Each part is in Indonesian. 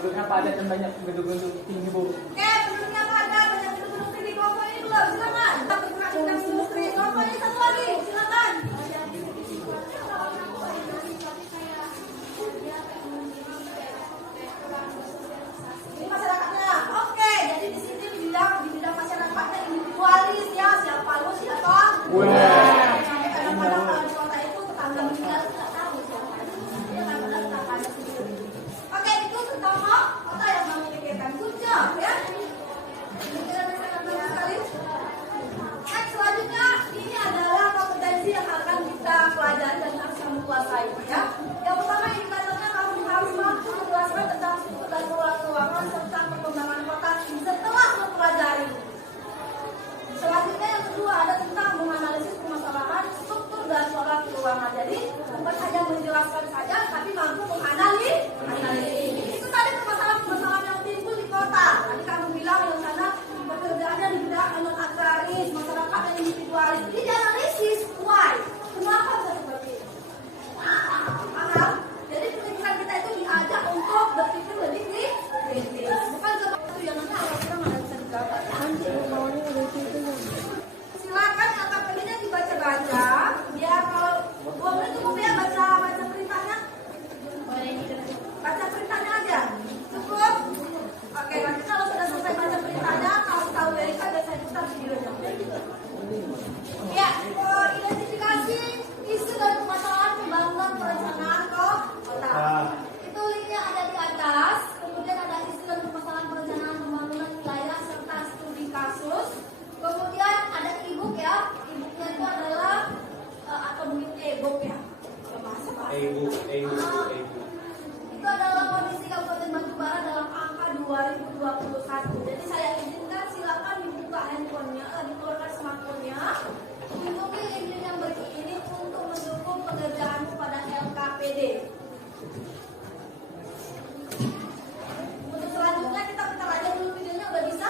Penduduknya padat dan banyak gedung-gedung tinggi, Bu. Oke, penduduknya padat, banyak gedung-gedung tinggi. Kelompok ini belum, silakan. Bergerak di bidang industri. Kelompok ini satu lagi, silakan. Ini masyarakatnya. Oke, jadi di sini di bidang masyarakatnya individualis ya. Siapa lu, siapa? Sampai kadang-kadang kalau di kota itu tetangga meninggal nggak tahu siapa. Dia kan pada tetangganya sendiri. Oke, itu tentang kota yang memikirkan kunci ya. Next, selanjutnya ini adalah kompetensi yang akan kita pelajari dan harus kamu kuasai ya. Yang pertama indikatornya kamu harus mampu menjelaskan tentang struktur dan pola keuangan serta perkembangan kota setelah mempelajari. Selanjutnya yang kedua ada tentang menganalisis permasalahan struktur dan pola keuangan. Jadi bukan hanya menjelaskan saja, tapi mampu menganalisis. Itu tadi permasalahan-permasalahan yang timbul di kota. Tadi kamu bilang yang sana pekerjaannya di bidang non-agraris, masyarakat yang individualis. Jadi dianalisis, why? Kenapa bisa seperti itu? Paham? Jadi pemikiran kita itu diajak untuk berpikir lebih kritis. Bukan seperti itu yang nanti orang ada bisa dijawab. Silakan LKPD-nya dibaca-baca. Biar kalau 2 menit cukup ya baca perintahnya. Baca perintahnya aja. Cukup? Oke, nanti kalau sudah selesai baca perintahnya, kasih tahu Erika dan saya putar videonya. Ya, identifikasi isu dan permasalahan pembangunan perencanaan kota. Itu linknya ada di atas. Kemudian ada isu dan permasalahan perencanaan pembangunan wilayah serta studi kasus. Kemudian ada e-book ya. E-booknya itu adalah atau mungkin e-book ya. E-book. Itu adalah kondisi Kabupaten Batubara dalam angka 2021. Jadi saya izinkan silakan dibuka handphonenya, dikeluarkan smartphone-nya. Hubungi link yang berikut ini untuk mendukung pekerjaanmu pada LKPD. Untuk selanjutnya kita putar aja dulu videonya, udah bisa?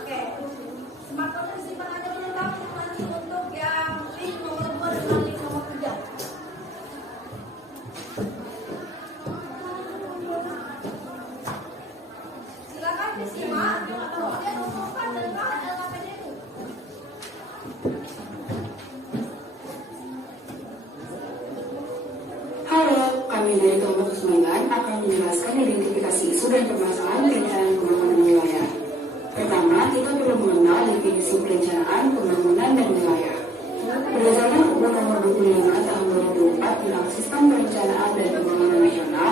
Oke. Smartphone disimpan aja dulu kamu nanti untuk yang link nomor 2 dan link nomor 3. Silakan disimak, kemudian umumkan tentang LKPD itu. Halo, kami dari kelompok Kesemangan akan menjelaskan identifikasi isu dan permasalahan perencanaan pembangunan wilayah. Pertama, kita perlu mengenal definisi perencanaan pembangunan dan wilayah. Berdasarkan UU Nomor 25 Tahun 2004 tentang Sistem Perencanaan dan Pembangunan Nasional,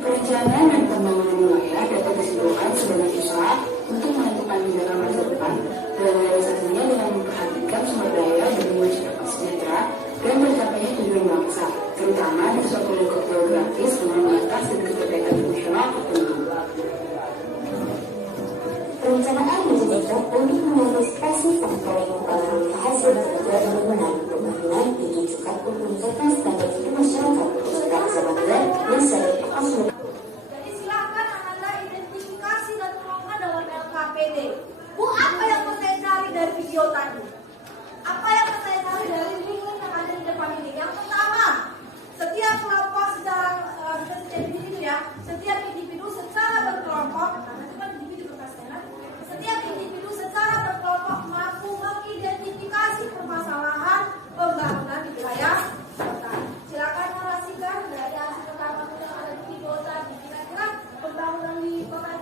perencanaan dan pembangunan wilayah dapat disimpulkan sebagai usaha untuk menentukan tindakan masa depan dan realisasinya dengan memperhatikan sumber daya demi masyarakat sejahtera dan tercapainya tujuan bangsa, terutama di suatu lingkup geografis dengan batas dan keterkaitan fungsional tertentu. Perencanaan dibutuhkan untuk mengantisipasi faktor yang mempengaruhi hasil kerja pembangunan yang ditujukan untuk meningkatkan standar hidup masyarakat serta kesejahteraan dan stabilitas. Jadi silakan Anda identifikasi dan tuangkan dalam LKPD. Bu, apa yang mau saya cari dari video tadi? Apa yang mau saya cari dari link yang ada di depan ini? Yang pertama, setiap kelompok secara individu ya, setiap individu secara berkelompok, setiap individu secara berkelompok mampu mengidentifikasi permasalahan pembangunan di wilayah kota. Silakan narasikan dari hasil pertama yang ada di video tadi. Kira-kira pembangunan di kota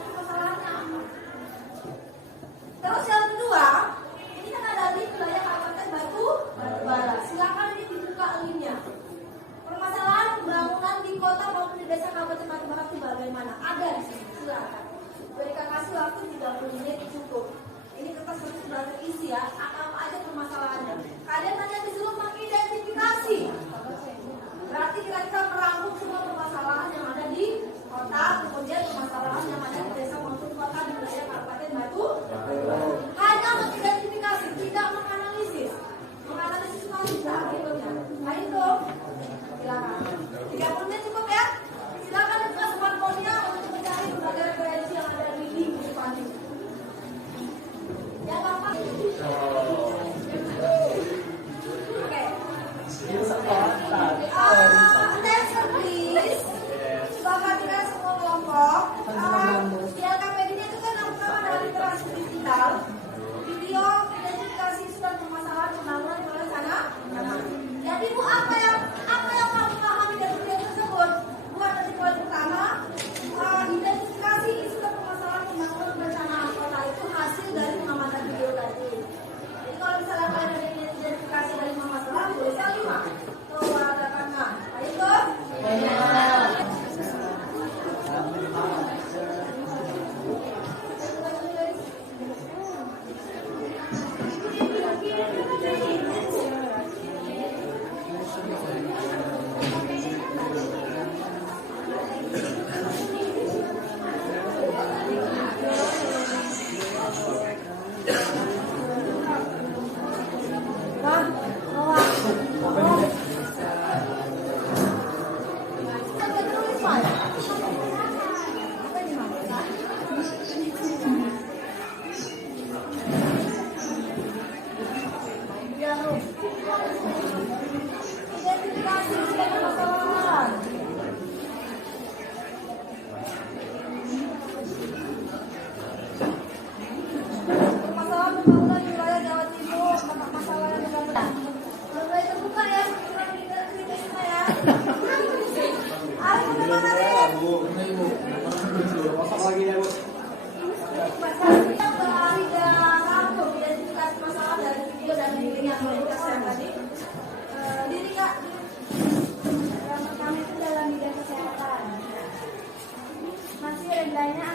adanya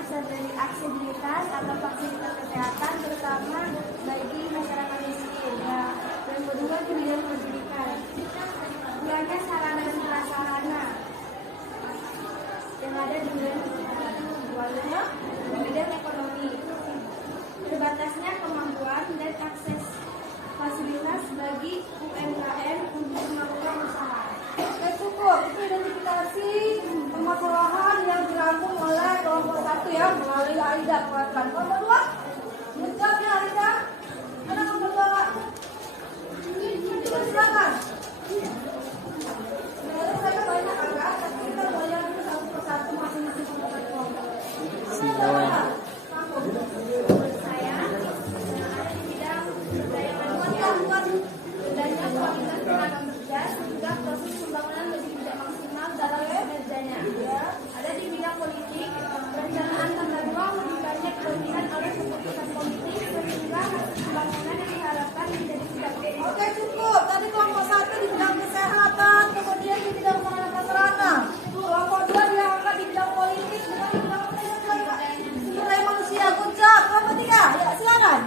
aksesibilitas atau fasilitas kesehatan terutama bagi masyarakat miskin. Ya. Yang kedua di bidang pendidikan. Kurangnya sarana dan prasarana yang ada di bidang pendidikan. Keduanya di bidang ekonomi. Terbatasnya kemampuan dan akses fasilitas bagi UMKM untuk melakukan usaha. Oke, cukup. Itu identifikasi permasalahan yang dirangkum oleh kelompok 1 ya melalui AIDA. Kelompok 2, menjawab ya AIDA. Mana kelompok 2? Silakan. Sebenarnya saya banyak agak, tapi kita boleh satu persatu masing-masing kelompok. Saya ada di bidang daya manusia, adanya kualitas tenaga kerja, juga proses pembangunan menjadi tidak maksimal dalam kinerjanya. Ada di bidang politik, perencanaan tata ruang lebih banyak berlebihan oleh keputusan politik sehingga pembangunan yang diharapkan menjadi tidak. Oke, cukup. Tadi kelompok 1 di bidang kesehatan, kemudian di bidang sarana prasarana. Kelompok 2 diangkat di bidang politik, bukan di bidang sumber daya manusia. Good job. Kelompok 3, ya silakan.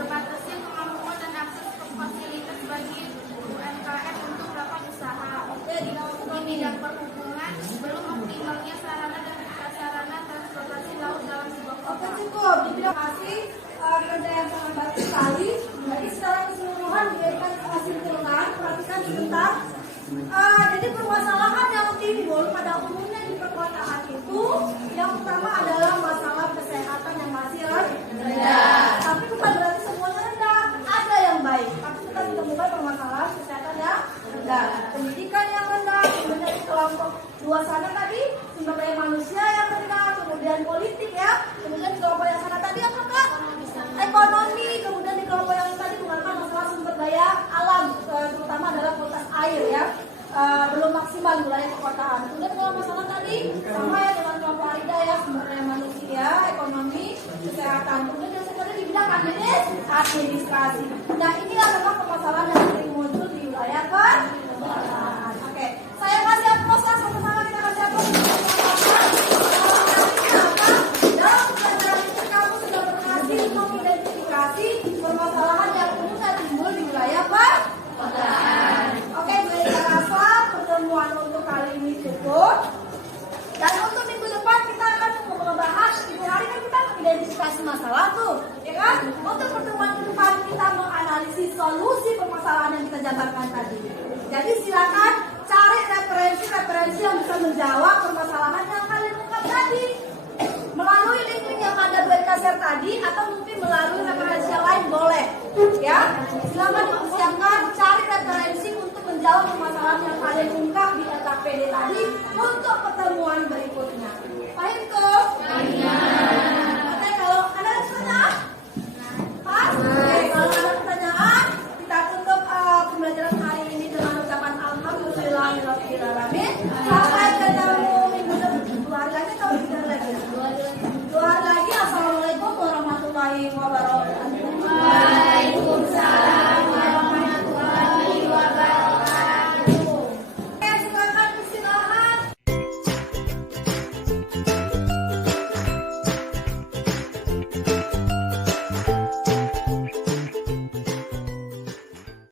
Terbatasnya kemampuan dan akses ke fasilitas bagi UMKM untuk melakukan usaha. Di bidang perhubungan, belum optimalnya sarana dan prasarana transportasi laut dalam sebuah kota. Oke, cukup. Di bidang kasih kerja yang sangat baik sekali. Jadi secara keseluruhan diberikan kesimpulan. Perhatikan sebentar. Jadi permasalahan yang timbul pada umumnya di perkotaan itu yang utama adalah masalah kesehatan yang masih rendah. Tapi bukan berarti semuanya rendah. Ada yang baik. Tapi kita menemukan permasalahan kesehatan yang rendah. Pendidikan yang rendah. Kemudian di kelompok 2 sana tadi sumber daya manusia yang rendah. Kemudian politik ya. Kemudian di kelompok yang sana tadi apa kak? Ekonomi. Kemudian di kelompok yang tadi mengatakan masalah sumber daya alam, terutama adalah kualitas air ya. Belum maksimal wilayah perkotaan. Kemudian kalau masalah tadi sama ya dengan kelompok AIDA ya, sumber daya manusia, ekonomi, kesehatan. Kemudian yang tadi di bidang administrasi. Nah ini adalah permasalahan yang sering muncul di wilayah perkotaan. Oke, saya kasih aplaus lah sama-sama, kita kasih aplaus. Dalam pelajaran ini kamu sudah berhasil mengidentifikasi permasalahan yang umumnya timbul di wilayah perkotaan. Oke, saya rasa pertemuan untuk kali ini cukup. Dan untuk minggu depan kita akan membahas, ibu hari kan kita mengidentifikasi masalah tuh, ya kan? Untuk pertemuan depan kita menganalisis solusi permasalahan yang kita jabarkan tadi. Jadi silakan cari referensi yang bisa menjawab permasalahan yang kalian ungkap tadi melalui link-link yang ada di kasir tadi atau mungkin melalui referensi yang lain boleh, ya. Silakan dipersiapkan cari referensi untuk menjawab permasalahan yang kalian ungkap di LKPD tadi untuk